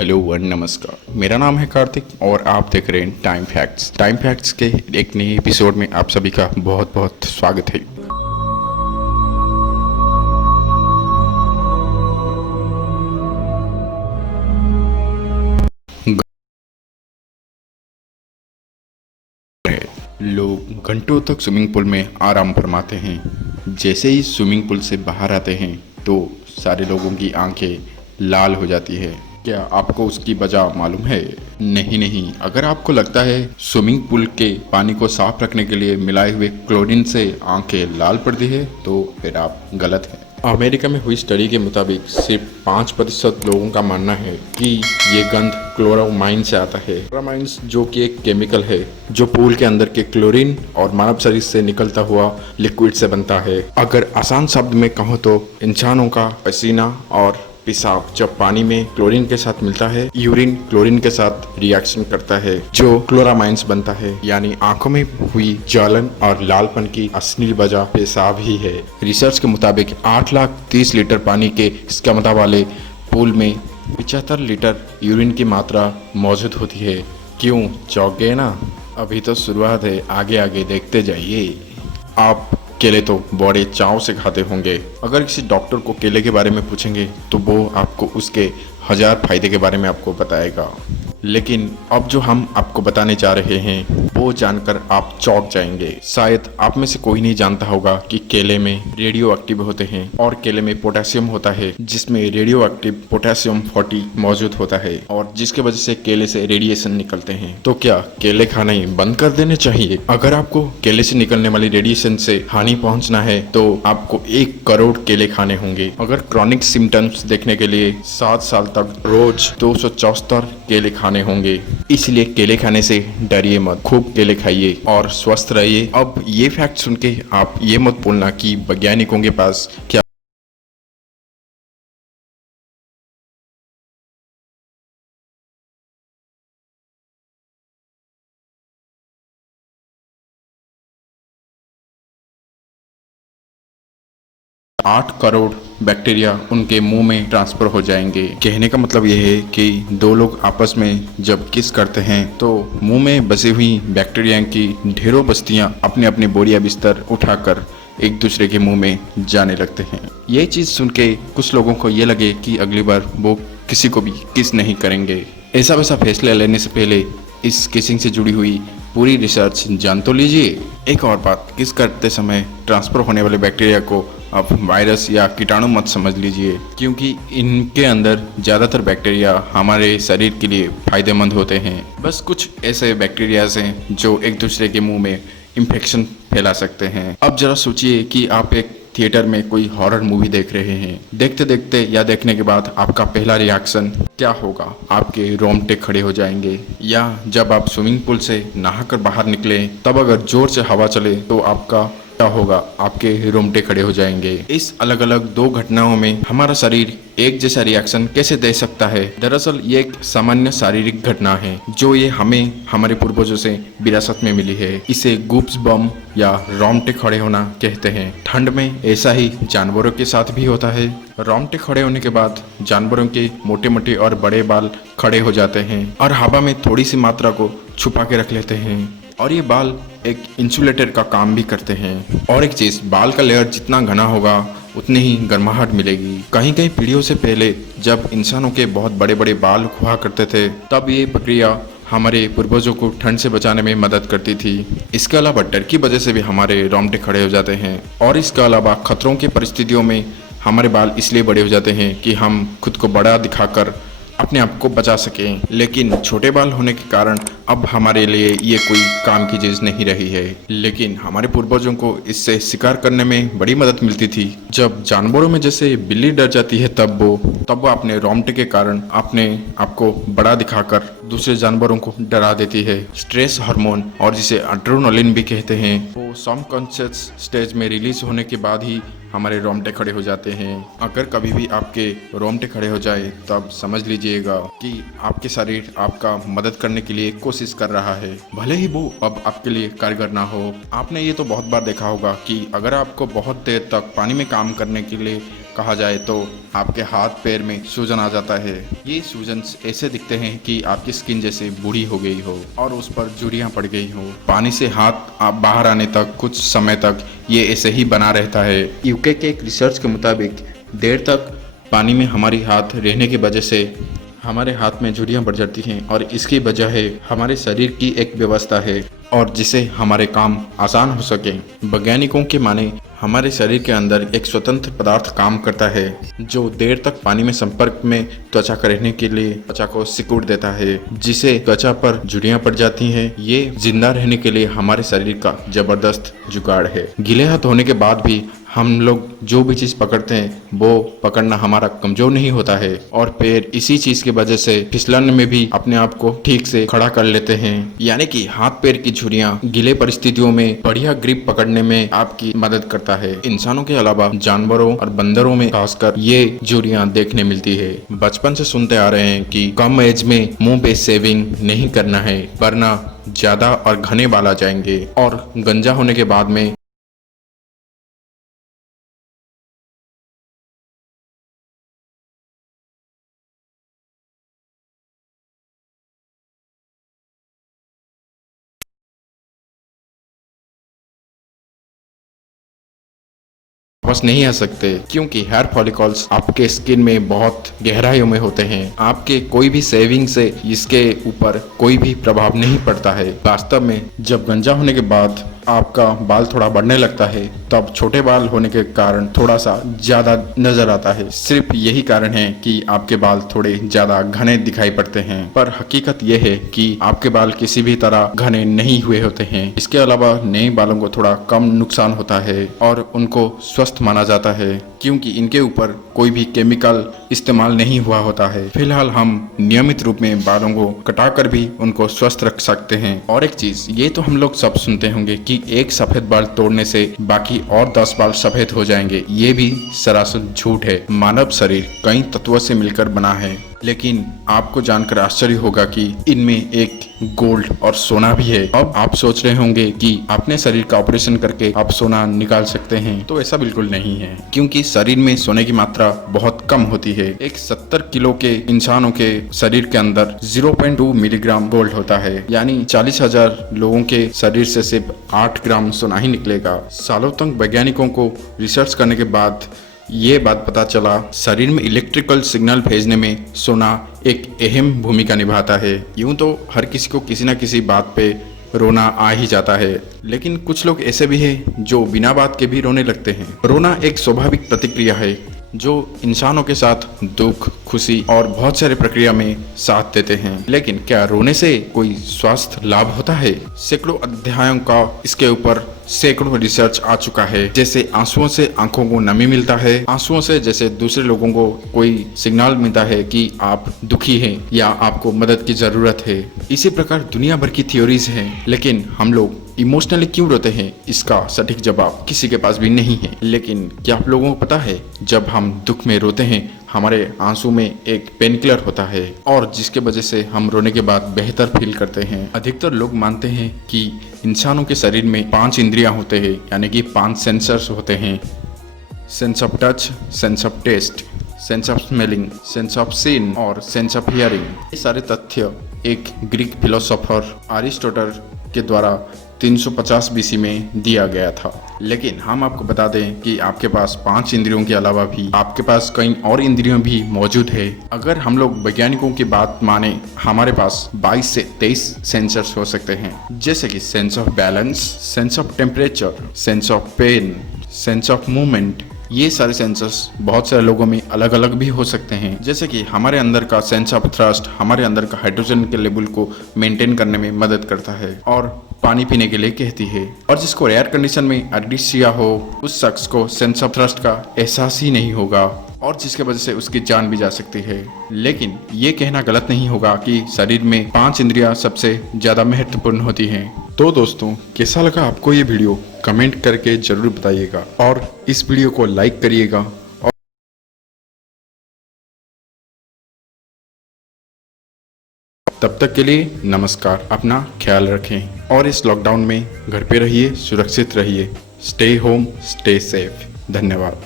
Hello और नमस्कार। मेरा नाम है कार्तिक और आप देख रहे हैं टाइम फैक्ट्स। टाइम फैक्ट्स के एक नए एपिसोड में आप सभी का बहुत बहुत स्वागत है। लोग घंटों तक स्विमिंग पूल में आराम फरमाते हैं। जैसे ही स्विमिंग पूल से बाहर आते हैं तो सारे लोगों की आंखें लाल हो जाती है। क्या आपको उसकी वजह मालूम है? नहीं, अगर आपको लगता है स्विमिंग पूल के पानी को साफ रखने के लिए मिलाए हुए क्लोरीन से आंखें लाल पड़ती है तो फिर आप गलत हैं। अमेरिका में हुई स्टडी के मुताबिक सिर्फ 5% लोगों का मानना है कि ये गंध क्लोरामाइन से आता है। क्लोरामाइन जो कि एक केमिकल है जो पूल के अंदर के क्लोरीन और मानव शरीर से निकलता हुआ लिक्विड से बनता है। अगर आसान शब्द में कहूँ तो इंसानों का पसीना और पेशाब जब पानी में क्लोरीन के साथ मिलता है, यूरिन क्लोरीन के साथ रिएक्शन करता है जो क्लोरामाइंस बनता है। यानी आंखों में हुई जलन और लालपन की असली वजह पेशाब ही है। रिसर्च के मुताबिक 8,30,000 लीटर पानी के क्षमता वाले पूल में 75 लीटर यूरिन की मात्रा मौजूद होती है। क्यों चौंक गए ना? अभी तो शुरुआत है, आगे आगे देखते जाइए। आप केले तो बड़े चाव से खाते होंगे। अगर किसी डॉक्टर को केले के बारे में पूछेंगे तो वो आपको उसके 1000 फायदे के बारे में आपको बताएगा। लेकिन अब जो हम आपको बताने जा रहे हैं वो जानकर आप चौंक जाएंगे। शायद आप में से कोई नहीं जानता होगा कि केले में रेडियो एक्टिव होते हैं और केले में पोटेशियम होता है जिसमें रेडियो एक्टिव पोटेशियम 40 मौजूद होता है और जिसके वजह से केले से रेडिएशन निकलते हैं। तो क्या केले खाना ही बंद कर देने चाहिए? अगर आपको केले से निकलने वाली रेडिएशन से हानि पहुंचना है तो आपको 1 करोड़ केले खाने होंगे। अगर क्रॉनिक सिम्टम्स देखने के लिए 7 साल तक रोज 274 केले खाने होंगे। इसलिए केले खाने से डरिए मत, खूब केले खाइए और स्वस्थ रहिए। अब ये फैक्ट सुन के आप ये मत बोलना कि वैज्ञानिकों के पास क्या 8 करोड़ बैक्टीरिया उनके मुंह में ट्रांसफर हो जाएंगे। कहने का मतलब यह है कि 2 लोग आपस में जब किस करते हैं तो मुंह में बसी हुई बैक्टीरिया की ढेरों बस्तियां अपने अपने बोरिया बिस्तर उठाकर एक दूसरे के मुंह में जाने लगते हैं। ये चीज़ सुन के कुछ लोगों को ये लगे कि अगली बार वो किसी को भी किस नहीं करेंगे। ऐसा वैसा फैसला लेने से पहले इस किसिंग से जुड़ी हुई पूरी रिसर्च जान तो लीजिए। एक और बात, किस करते समय ट्रांसफर होने वाले बैक्टीरिया को आप वायरस या कीटाणु मत समझ लीजिए, क्योंकि इनके अंदर ज़्यादातर बैक्टीरिया हमारे शरीर के लिए फायदेमंद होते हैं। बस कुछ ऐसे बैक्टीरियाज हैं जो एक दूसरे के मुंह में इन्फेक्शन फैला सकते हैं। अब जरा सोचिए कि आप एक थिएटर में कोई हॉरर मूवी देख रहे हैं। देखते देखते या देखने के बाद आपका पहला रिएक्शन क्या होगा? आपके रोंगटे खड़े हो जाएंगे। या जब आप स्विमिंग पूल से नहाकर बाहर निकले तब अगर जोर से हवा चले तो आपका क्या होगा? आपके रोंगटे खड़े हो जाएंगे। इस अलग अलग 2 घटनाओं में हमारा शरीर एक जैसा रिएक्शन कैसे दे सकता है? दरअसल ये एक सामान्य शारीरिक घटना है जो ये हमें हमारे पूर्वजों से विरासत में मिली है। इसे गूप्स बम या रोंगटे खड़े होना कहते हैं। ठंड में ऐसा ही जानवरों के साथ भी होता है। रोंगटे खड़े होने के बाद जानवरों के मोटे मोटे और बड़े बाल खड़े हो जाते हैं और हवा में थोड़ी सी मात्रा को छुपा के रख लेते हैं और ये बाल एक इंसुलेटर का काम भी करते हैं। और एक चीज़, बाल का लेयर जितना घना होगा उतनी ही गर्माहट मिलेगी। कहीं कहीं पीढ़ियों से पहले जब इंसानों के बहुत बड़े बड़े बाल हुआ करते थे तब ये प्रक्रिया हमारे पूर्वजों को ठंड से बचाने में मदद करती थी। इसके अलावा डर की वजह से भी हमारे रोंगटे खड़े हो जाते हैं और इसके अलावा खतरों की परिस्थितियों में हमारे बाल इसलिए बड़े हो जाते हैं कि हम खुद को बड़ा दिखाकर अपने आप को बचा सकें। लेकिन छोटे बाल होने के कारण अब हमारे लिए ये कोई काम की चीज़ नहीं रही है। लेकिन हमारे पूर्वजों को इससे शिकार करने में बड़ी मदद मिलती थी। जब जानवरों में जैसे बिल्ली डर जाती है तब वो अपने रोंगटे के कारण अपने आप को बड़ा दिखाकर दूसरे जानवरों को डरा देती है। स्ट्रेस हार्मोन और जिसे एड्रेनालिन भी कहते हैं वो सबकॉन्शियस स्टेज में रिलीज होने के बाद ही हमारे रोंगटे खड़े हो जाते हैं। अगर कभी भी आपके रोंगटे खड़े हो जाए तब समझ लीजिएगा कि आपके शरीर आपका मदद करने के लिए कोशिश कर रहा है, भले ही वो अब आपके लिए कारगर ना हो। आपने ये तो बहुत बार देखा होगा कि अगर आपको बहुत देर तक पानी में काम करने के लिए कहा जाए तो आपके हाथ पैर में सूजन आ जाता है। ये सूजन ऐसे दिखते हैं कि आपकी स्किन जैसे बूढ़ी हो गई हो और उस पर झुर्रियाँ पड़ गई हो। पानी से हाथ आप बाहर आने तक कुछ समय तक ये ऐसे ही बना रहता है। यूके के एक रिसर्च के मुताबिक देर तक पानी में हमारी हाथ रहने की वजह से हमारे हाथ में झुर्रियाँ बढ़ जाती हैं और इसकी वजह है हमारे शरीर की एक व्यवस्था है और जिससे हमारे काम आसान हो सके। वैज्ञानिकों के माने हमारे शरीर के अंदर एक स्वतंत्र पदार्थ काम करता है जो देर तक पानी में संपर्क में त्वचा का रहने के लिए त्वचा को सिकुड़ देता है, जिसे त्वचा पर झुर्रियाँ पड़ जाती हैं। ये जिंदा रहने के लिए हमारे शरीर का जबरदस्त जुगाड़ है। गीले हाथ होने के बाद भी हम लोग जो भी चीज़ पकड़ते हैं वो पकड़ना हमारा कमजोर नहीं होता है और पैर इसी चीज़ की वजह से फिसलन में भी अपने आप को ठीक से खड़ा कर लेते हैं। यानी कि हाथ पैर की झुर्रियाँ गीले परिस्थितियों में बढ़िया ग्रिप पकड़ने में आपकी मदद करता है। इंसानों के अलावा जानवरों और बंदरों में खासकर ये झुर्रियाँ देखने मिलती है। बचपन से सुनते आ रहे हैं कि कम एज में मुंह पे शेविंग नहीं करना है वरना ज्यादा और घने बाल आ जाएंगे और गंजा होने के बाद में वापस नहीं आ सकते क्योंकि हेयर फॉलिकल्स आपके स्किन में बहुत गहराइयों में होते हैं। आपके कोई भी सेविंग से इसके ऊपर कोई भी प्रभाव नहीं पड़ता है। वास्तव में जब गंजा होने के बाद आपका बाल थोड़ा बढ़ने लगता है तब छोटे बाल होने के कारण थोड़ा सा ज्यादा नजर आता है। सिर्फ यही कारण है कि आपके बाल थोड़े ज्यादा घने दिखाई पड़ते हैं, पर हकीकत यह है कि आपके बाल किसी भी तरह घने नहीं हुए होते हैं। इसके अलावा नए बालों को थोड़ा कम नुकसान होता है और उनको स्वस्थ माना जाता है क्योंकि इनके ऊपर कोई भी केमिकल इस्तेमाल नहीं हुआ होता है। फिलहाल हम नियमित रूप में बालों को कटाकर भी उनको स्वस्थ रख सकते हैं। और एक चीज, ये तो हम लोग सब सुनते होंगे कि एक सफेद बाल तोड़ने से बाकी और 10 बाल सफेद हो जाएंगे। ये भी सरासर झूठ है। मानव शरीर कई तत्वों से मिलकर बना है, लेकिन आपको जानकर आश्चर्य होगा कि इनमें एक गोल्ड और सोना भी है। अब आप सोच रहे होंगे कि अपने शरीर का ऑपरेशन करके आप सोना निकाल सकते हैं, तो ऐसा बिल्कुल नहीं है क्योंकि शरीर में सोने की मात्रा बहुत कम होती है। एक 70 किलो के इंसानों के शरीर के अंदर 0.2 मिलीग्राम गोल्ड होता है, यानी 40,000 लोगों के शरीर से सिर्फ 8 ग्राम सोना ही निकलेगा। सालों तक वैज्ञानिकों को रिसर्च करने के बाद ये बात पता चला, शरीर में इलेक्ट्रिकल सिग्नल भेजने में सोना एक अहम भूमिका निभाता है। यूं तो हर किसी को किसी न किसी बात पे रोना आ ही जाता है, लेकिन कुछ लोग ऐसे भी हैं जो बिना बात के भी रोने लगते हैं। रोना एक स्वाभाविक प्रतिक्रिया है जो इंसानों के साथ दुख, खुशी और बहुत सारे प्रक्रिया में साथ देते हैं। लेकिन क्या रोने से कोई स्वास्थ्य लाभ होता है? सैकड़ों अध्यायों का इसके ऊपर सैकड़ों रिसर्च आ चुका है। जैसे आंसुओं से आंखों को नमी मिलता है, आंसुओं से जैसे दूसरे लोगों को कोई सिग्नल मिलता है कि आप दुखी हैं या आपको मदद की जरूरत है। इसी प्रकार दुनिया भर की थ्योरीज हैं, लेकिन हम लोग इमोशनली क्यों रोते हैं इसका सटीक जवाब किसी के पास भी नहीं है। लेकिन क्या आप लोगों को पता है, जब हम दुख में रोते हैं हमारे आंसू में एक पेन किलर होता है और जिसके वजह से हम रोने के बाद बेहतर फील करते हैं। अधिकतर लोग मानते हैं कि इंसानों के शरीर में 5 इंद्रियां होते हैं, यानी कि 5 सेंसर्स होते हैं। Sense of touch, sense of taste, sense of smelling, sense of seen और सेंस ऑफ हियरिंग। ये सारे तथ्य एक ग्रीक फिलोसोफर अरिस्टोटल के द्वारा 350 बीसी में दिया गया था। लेकिन हम आपको बता दें कि आपके पास 5 इंद्रियों के अलावा भी आपके पास कई और इंद्रियों भी मौजूद है। अगर हम लोग वैज्ञानिकों की बात माने, हमारे पास 22 से 23 सेंसर्स हो सकते हैं, जैसे कि sense of balance, sense of temperature, sense of pain, sense of movement. ये सारे सेंसर्स बहुत सारे लोगों में अलग अलग भी हो सकते हैं। जैसे कि हमारे अंदर का सेंस ऑफ थ्रस्ट हमारे अंदर का हाइड्रोजन के लेवल को मेंटेन करने में मदद करता है और पानी पीने के लिए कहती है। और जिसको एयर कंडीशन में एडिक्सिया हो, उस शख्स को सेंस ऑफ थ्रस्ट का एहसास ही नहीं होगा और जिसके वजह से उसकी जान भी जा सकती है। लेकिन ये कहना गलत नहीं होगा कि शरीर में 5 इंद्रियां सबसे ज्यादा महत्वपूर्ण होती हैं। तो दोस्तों, कैसा लगा आपको ये वीडियो? कमेंट करके जरूर बताइएगा और इस वीडियो को लाइक करिएगा। और तब तक के लिए नमस्कार। अपना ख्याल रखें और इस लॉकडाउन में घर पे रहिए, सुरक्षित रहिए। Stay home, stay safe. धन्यवाद।